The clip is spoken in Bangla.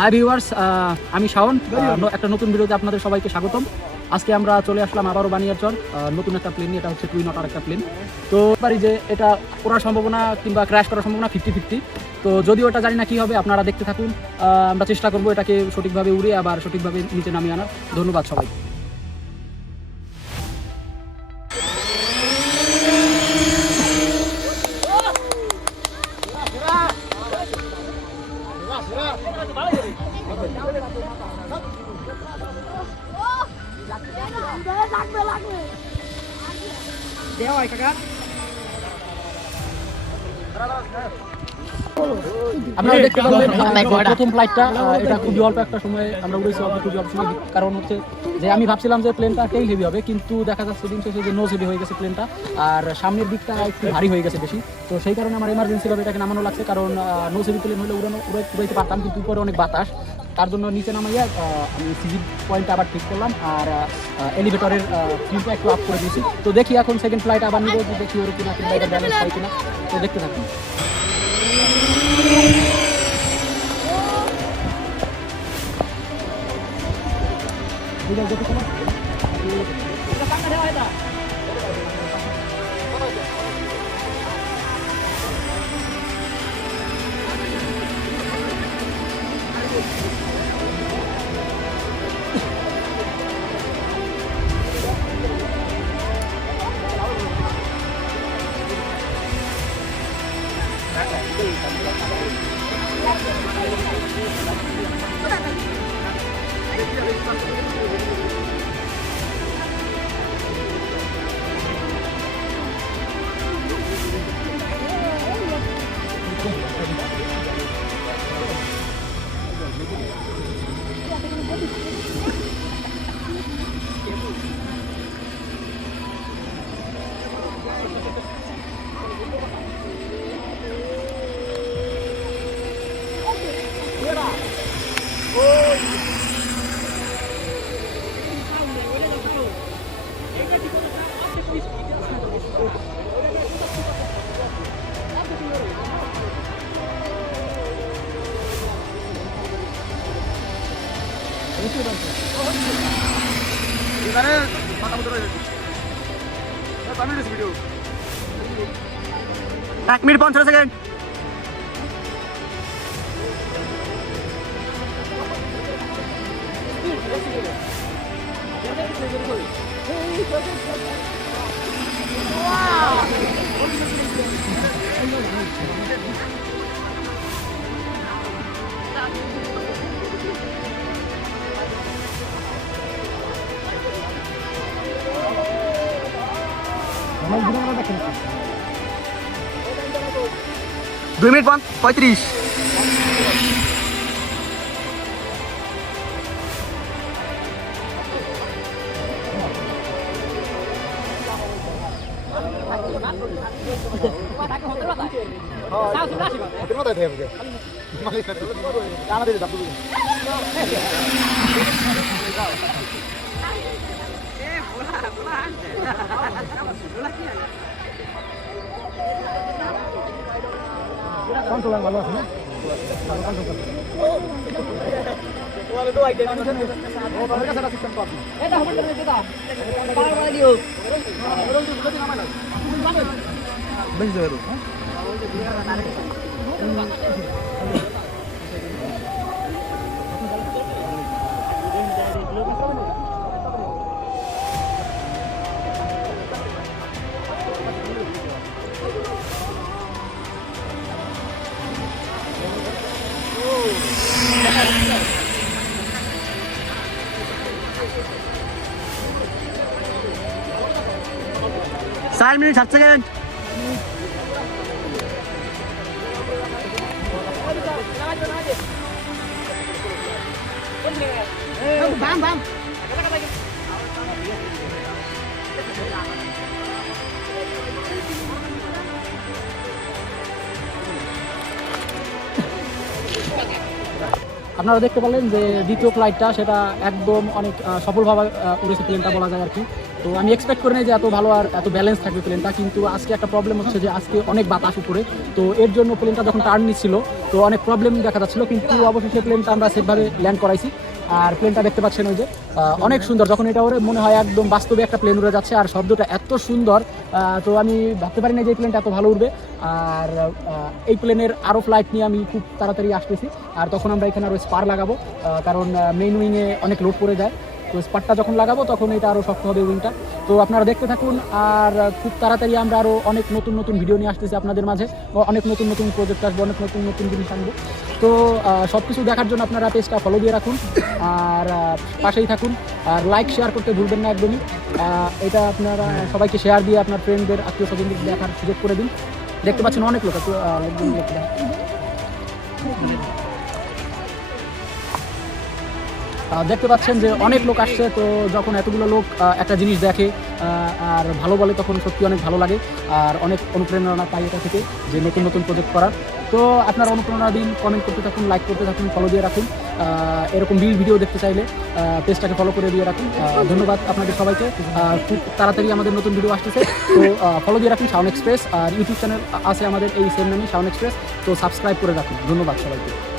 হাই ভিউয়ার্স, আমি শাওন। একটা নতুন ভিডিওতে আপনাদের সবাইকে স্বাগতম। আজকে আমরা চলে আসলাম আবারও বানিয়ারচর, নতুন একটা প্লেন। এটা হচ্ছে টুইন অটার একটা প্লেন। তো পারি যে এটা ওড়ার সম্ভাবনা কিংবা ক্র্যাশ করার সম্ভাবনা 50-50। তো যদিও এটা জানি না কি হবে, আপনারা দেখতে থাকুন। আমরা চেষ্টা করবো এটাকে সঠিকভাবে উড়িয়ে আবার সঠিকভাবে নিচে নামিয়ে আনার। ধন্যবাদ সবাই। আপনারা দেখতে পাবেন প্রথম ফ্লাইটটা, এটা খুবই অল্প একটা সময় আমরা উড়েছি, খুবই অল্প সময়। কারণ হচ্ছে যে আমি ভাবছিলাম যে প্লেনটা টেইল হেভি হবে, কিন্তু দেখা যাচ্ছে দিন শেষে যে নোজ হেভি হয়ে গেছে প্লেনটা, আর সামনের দিকটা একটু ভারী হয়ে গেছে বেশি। তো সেই কারণে আমার এমার্জেন্সিভাবে এটাকে নামানো লাগছে, কারণ নোজ হেভি প্লেন হলে উড়াইতে পারতাম, কিন্তু উপরে অনেক বাতাস। তার জন্য নিচে নামাইয়া আমি সিজি পয়েন্টটা আবার ঠিক করলাম, আর এলিভেটরের ফিউটা একটু আপ করে দিয়েছি। তো দেখি এখন সেকেন্ড ফ্লাইট আবার নিব, দেখি ওর কিনা কিংবা এটা ব্যালেন্স হয় কিনা। তো দেখতে থাকুন। এক মিনিট 15 সেকেন্ড। দুই মিনিট 35। কন্ট্রোলার ভালো আছে না? चार मिनिट 7 सेकंड। আপনারা দেখতে পেলেন যে দ্বিতীয় ফ্লাইটটা সেটা একদম অনেক সফলভাবে উড়েছে প্লেনটা বলা যায় আর কি। তো আমি এক্সপেক্ট করি না যে এত ভালো আর এত ব্যালেন্স থাকবে প্লেনটা, কিন্তু আজকে একটা প্রবলেম হচ্ছে যে আজকে অনেক বাতাস উপরে। তো এর জন্য প্লেনটা যখন টার্ন নিচ্ছিল তো অনেক প্রবলেম দেখা যাচ্ছিলো, কিন্তু অবশেষে প্লেনটা আমরা সেফভাবে ল্যান্ড করাইছি। আর প্লেনটা দেখতে পাচ্ছেন ওই যে অনেক সুন্দর, যখন এটা ওরে মনে হয় একদম বাস্তবে একটা প্লেন উড়ে যাচ্ছে, আর শব্দটা এত সুন্দর। তো আমি ভাবতে পারি না যে এই প্লেনটা এত ভালো উঠবে। আর এই প্লেনের আরও ফ্লাইট নিয়ে আমি খুব তাড়াতাড়ি আসতেছি। আর তখন আমরা এখানে আরও স্পার লাগাবো, কারণ মেইন উইংয়ে অনেক লোড পড়ে যায়। তো স্পারটা যখন লাগাবো তখন এটা আরও শক্ত হবে উইংটা। তো আপনারা দেখতে থাকুন, আর খুব তাড়াতাড়ি আমরা আরও অনেক নতুন নতুন ভিডিও নিয়ে আসতেছি আপনাদের মাঝে, অনেক নতুন নতুন প্রজেক্ট আসবো, অনেক নতুন নতুন জিনিস আনবো। তো সব কিছু দেখার জন্য আপনারা পেজটা ফলো দিয়ে রাখুন, আর পাশেই থাকুন, আর লাইক শেয়ার করতে ভুলবেন না একদমই। এটা আপনারা সবাইকে শেয়ার দিয়ে আপনার ফ্রেন্ডদের, আত্মীয় স্বজনদের দেখার সুযোগ করে দিন। দেখতে পাচ্ছেন অনেক লোক আছে, দেখতে পাচ্ছেন যে অনেক লোক আসছে। তো যখন এতগুলো লোক একটা জিনিস দেখে আর ভালো বলে, তখন সত্যি অনেক ভালো লাগে, আর অনেক অনুপ্রেরণা পাই এটা থেকে যে নতুন নতুন প্রজেক্ট করার। তো আপনারা অনুপ্রেরণা দিন, কমেন্ট করতে থাকুন, লাইক করতে থাকুন, ফলো দিয়ে রাখুন। এরকম ভিডিও দেখতে চাইলে পেজটাকে ফলো করে দিয়ে রাখুন। ধন্যবাদ আপনাদের সবাইকে। খুব তাড়াতাড়ি আমাদের নতুন ভিডিও আসতেছে, তো ফলো দিয়ে রাখুন শাওন এক্সপ্রেস। আর ইউটিউব চ্যানেল আছে আমাদের এই সেম নামে, শাওন এক্সপ্রেস। তো সাবস্ক্রাইব করে রাখুন। ধন্যবাদ সবাইকে।